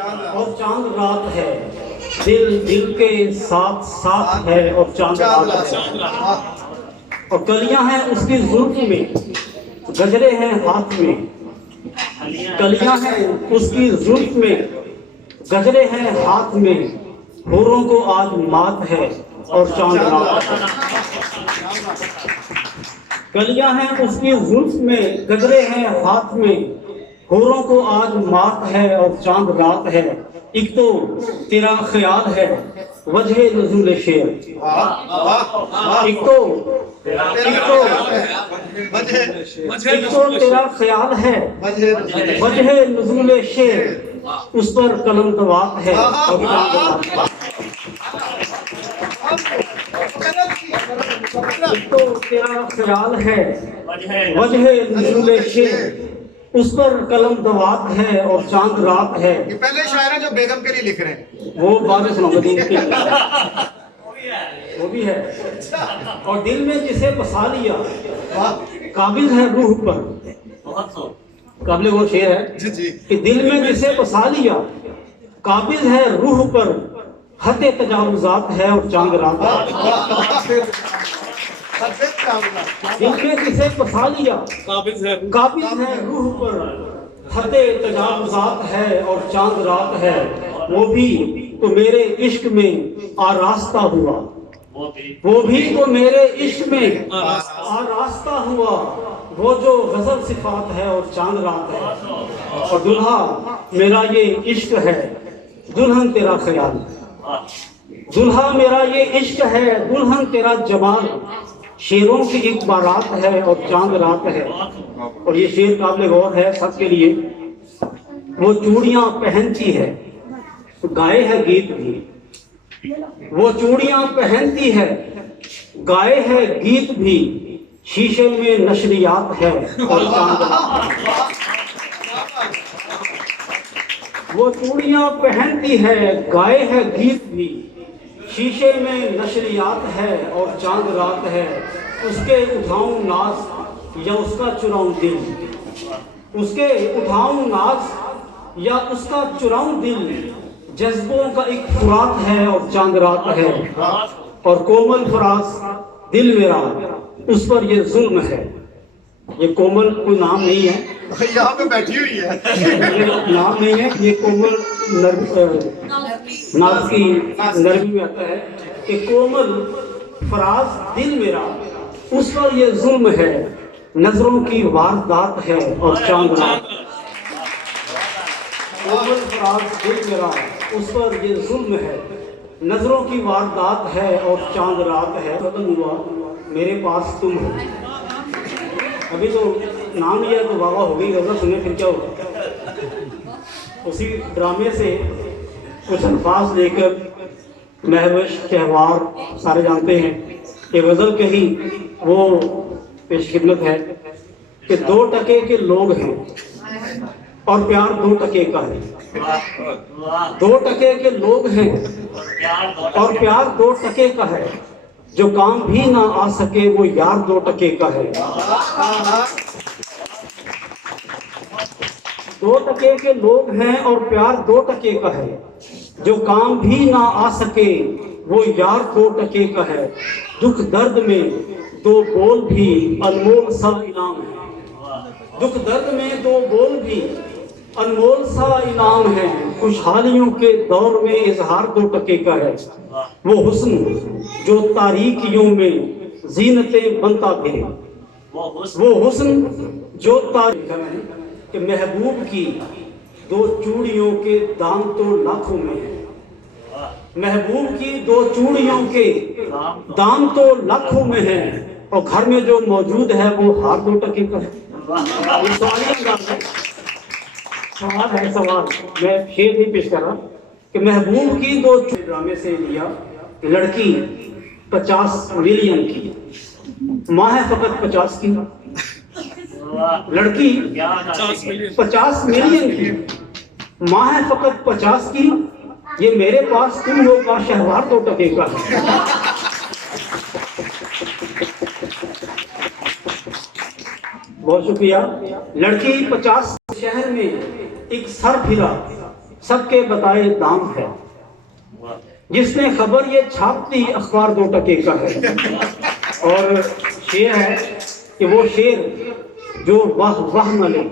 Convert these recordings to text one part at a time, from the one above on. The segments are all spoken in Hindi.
और चांद रात है, दिल दिल के साथ साथ है और चांद रात है। और कलियां हैं उसकी जुल्फ में, गजरे हैं हाथ में। कलियां हैं उसकी जुल्फ में, गजरे हैं हाथ में। हूरों को आज मात है और चांद रात है। कलियां हैं उसकी जुल्फ में, गजरे हैं हाथ में। हूरों को आज मात है और चांद रात है। एक तो तेरा ख्याल है वजह नुज़ूल शेर, एक तो तेरा ख्याल है वजह नुज़ूल शेर, उस पर कलम दवात है और चांद रात है। एक तो तेरा ख्याल है वजह नुज़ूल शेर, उस पर कलम दवात है और चांद रात है। ये पहले शायर हैं जो बेगम के लिए लिख रहे हैं, वो बाद में सुनाऊंगा दिन की। वो भी है। और दिल में जिसे बसा लिया, काबिल है रूह पर। काबिल वो शेर है कि दिल में जिसे बसा लिया, काबिल है रूह पर। हते तजावुज़ात है और चांद रात है। दिल में जिसे बसा लिया, काबिल है रूह पर। हते तजावुज़ात है और चांद रात है। वो भी तो मेरे इश्क में आरास्ता हुआ, वो भी तो मेरे इश्क में आरास्ता हुआ। वो जो गजल सिफात है और चांद रात है। और दुल्हा मेरा ये इश्क है, दुल्हन तेरा ख्याल। दुल्हा मेरा ये इश्क है, दुल्हन तेरा जमाल। शेरों की एक बारात है और चांद रात है। और ये शेर काबिल गौर है सबके लिए। वो चूड़ियां पहनती है, गाए है गीत भी। वो चूड़ियां पहनती है, गाए है गीत भी। शीशे में नशरियात है और चांद रात है। वो चूड़ियां पहनती है, गाए है गीत भी। शीशे में नशरियात है और चांद रात है। उसके उठाऊं नाज या उसका चुराऊं दिल, उसके उठाऊं नाज या उसका चुराऊं दिल। जज्बों का एक फुरात है और चांद रात है। और कोमल फराज दिल मेरा, उस पर ये जुल्म है। ये कोमल कोई नाम नहीं है, यहाँ पे बैठी हुई है। ये नाम नहीं है, ये कोमल नाज की नरमी में आता है कि कोमल फराज दिल मेरा, उस पर ये जुल्म है। नजरों की वारदात है और चांद रात। कोमल फराज दिल मेरा, उस पर ये जुल्म है। नजरों की वारदात है और चांद रात है। खत्म हुआ मेरे पास तुम हो। अभी तो नाम लिया तो वाह हो गई, गजल सुने फिर क्या होगा। उसी ड्रामे से कुछ अल्फाज लेकर महवश त्यौहार सारे जानते हैं। ये गजल कही वो पेश खिदमत है कि 2 टके के लोग हैं और प्यार 2 टके का है। 2 टके के लोग हैं और प्यार 2 टके का है। जो काम भी ना आ सके वो यार 2 टके का है। 2 टके के लोग हैं और प्यार 2 टके का है। जो काम भी ना आ सके वो यार 2 टके का है। दुख दर्द में 2 बोल भी अनमोल सा इनाम है। दुख दर्द में 2 बोल भी अनमोल सा इनाम है। खुशहालियों के दौर में इजहार 2 टके का है। वो हुस्न जो तारीकियों में जीनतें बनता फिरे, वो हुस्न जो कि महबूब की 2 चूड़ियों के दाम तो लाखों में है। महबूब की 2 चूड़ियों के दाम तो लाखों में है। और घर में जो मौजूद है वो हार 2 टके का है। सवाल है, सवाल मैं शेर नहीं पेश कर रहा कि महबूब की 2 ड्रामे से लिया। लड़की 50 मिलियन की, माँ है फकत 50 की। लड़की 50 मिलियन की, माँ है फकत 50 की। ये मेरे पास तुम हो का शहवार 2 टके का है। बहुत शुक्रिया। लड़की 50 शहर में एक सर फिरा, सबके बताए दाम है। जिसने खबर ये छापती अखबार 2 टके का है। और शेर है कि वो शेर जो वाह वाह न ले,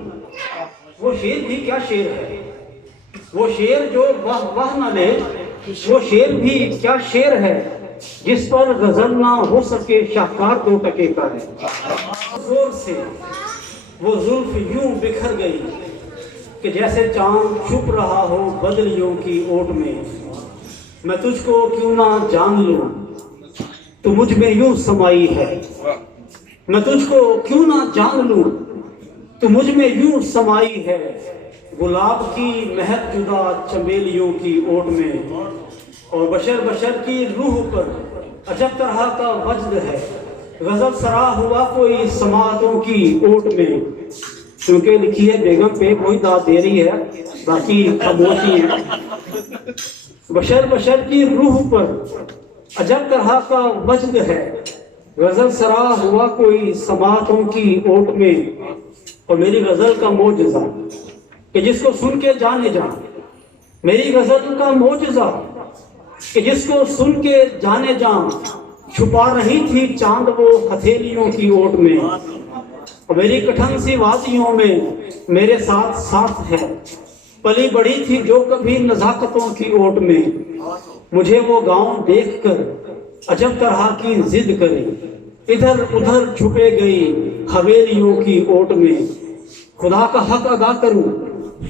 वो शेर भी क्या शेर है। वो शेर जो वाह वाह न ले, वो शेर भी क्या शेर है। जिस पर गजल ना हो सके शाहकार 2 टके का है। जोर से वो जुल्फ यूं बिखर गई कि जैसे चांद छुप रहा हो बदलियों की ओट में। मैं तुझको क्यों ना जान लूं, तू मुझ में यूं समाई है। मैं तुझको क्यों ना जान लूं, तू मुझ में यूं समाई है। गुलाब की महक जुदा चमेलियों की ओट में, और बशर बशर की रूह पर अजब तरह का वज्द है। गजल सरा हुआ कोई समातों की ओट में। क्योंकि लिखी है बेगम पे, कोई दाद दे रही है, बाकी खामोशी है। बशर बशर की रूह पर अजब तरह का वज्द है। गजल सरा हुआ कोई समातों की ओट में, और मेरी गजल का मोजज़ा कि जिसको सुन के जाने जा। मेरी गजल का मोजज़ा कि जिसको सुन के जाने जा। छुपा रही थी चांद वो हथेलियों की ओट में, और मेरी कठिन सी वादियों में मेरे साथ साथ है। पली बड़ी थी जो कभी नजाकतों की ओट में। मुझे वो गांव देखकर अजब तरह की जिद करे, इधर उधर छुपे गई हवेलियों की ओट में। खुदा का हक अदा करूं,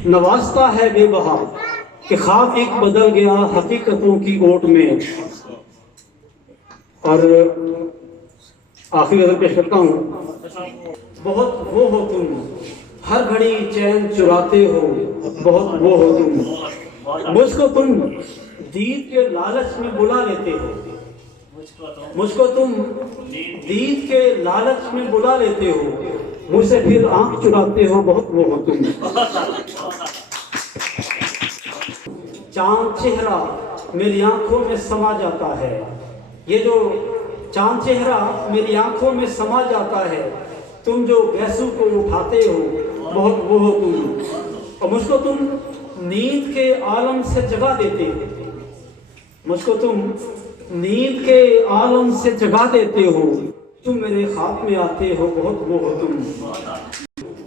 नवाजता है बेबहा कि ख्वाब एक बदल गया हकीकतों की ओट में। और आखिरी गजल पेश करता हूँ। बहुत वो हो तुम, हर घड़ी चैन चुराते हो, बहुत वो हो तुम। मुझको तुम दीद के लालच में बुला लेते हो। मुझको तुम दीद के लालच में बुला लेते हो, मुझसे फिर आंख चुराते हो, बहुत वो हो तुम। चांद चेहरा मेरी आंखों में समा जाता है। ये जो चांद चेहरा मेरी आंखों में समा जाता है। तुम जो गैसू को उठाते हो, बहुत वो हो तुम। और मुझको तुम नींद के आलम से जगा देते हो। मुझको तुम नींद के आलम से जगा देते हो। तुम मेरे ख्वाब में आते हो, बहुत वो हो तुम।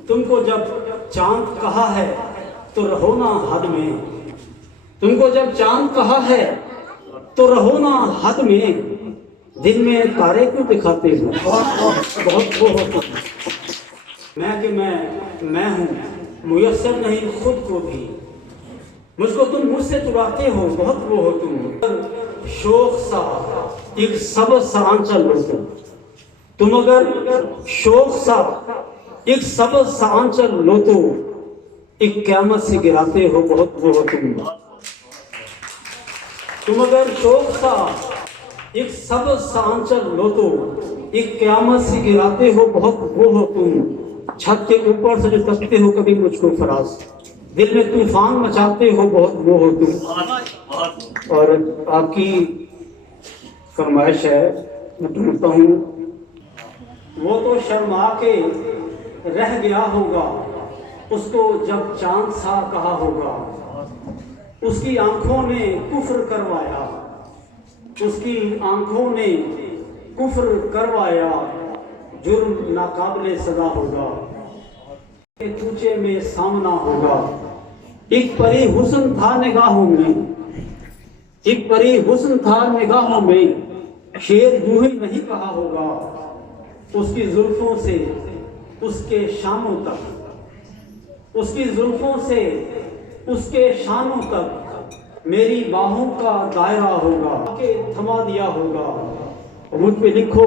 तुमको जब चांद कहा है तो रहो ना हद में। तुमको जब चांद कहा है तो रहो ना हद में। दिन में तारे क्यों दिखाते हो, बहुत वो हो तुम। मैं कि मैं हूँ, मुयस्सर नहीं खुद को भी। मुझको तुम मुझसे चुराते हो, बहुत वो हो तुम। शोख सा एक सबज सा आंचल लो तुम अगर शोख सा एक सबज सा आंचल लो तो एक क़यामत से गिराते हो, बहुत वो हो तुम अगर शोख सा एक सबज सा आंचल लो तो एक क़यामत से गिराते हो, बहुत वो हो तुम। छत के ऊपर से जो तकते हो कभी मुझको फराज, दिल में तूफान मचाते हो, बहुत वो हो तुम। और आपकी फरमाइश है, मैं ढूंढता हूँ। वो तो शर्मा के रह गया होगा, उसको जब चांद सा कहा होगा। उसकी आंखों ने कुफ्र करवाया, उसकी आंखों ने कुफ्र करवाया। जुर्म नाकाबिले सजा होगा, कूचे में सामना होगा। एक परी हुस्न था निगाहों में, एक परी हुस्न था निगाहों में। शेर यूं ही नहीं कहा होगा। उसकी जुल्फों से उसके शानों तक, उसकी जुल्फों से उसके शानों तक मेरी बाहों का दायरा होगा। के थमा दिया होगा। मुझ पे लिखो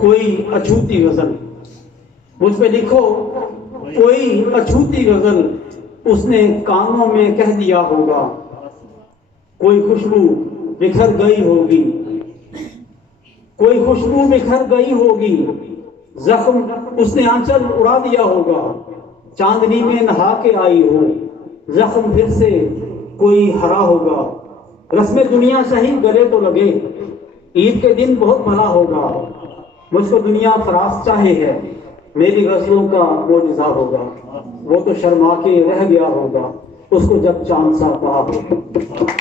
कोई अछूती गजल, मुझ पे लिखो कोई अछूती गजल, उसने कानों में कह दिया होगा। कोई खुशबू बिखर गई होगी, कोई खुशबू बिखर गई होगी। जख्म उसने आंचल उड़ा दिया होगा। चांदनी में नहा के आई हो, जख्म फिर से कोई हरा होगा। रस्म दुनिया सही गले तो लगे, ईद के दिन बहुत भला होगा। मुझको दुनिया फराज चाहे है, मेरी गजलों का मोजज़ा होगा। वो तो शर्मा के रह गया होगा, उसको जब चांद सा कहा हो।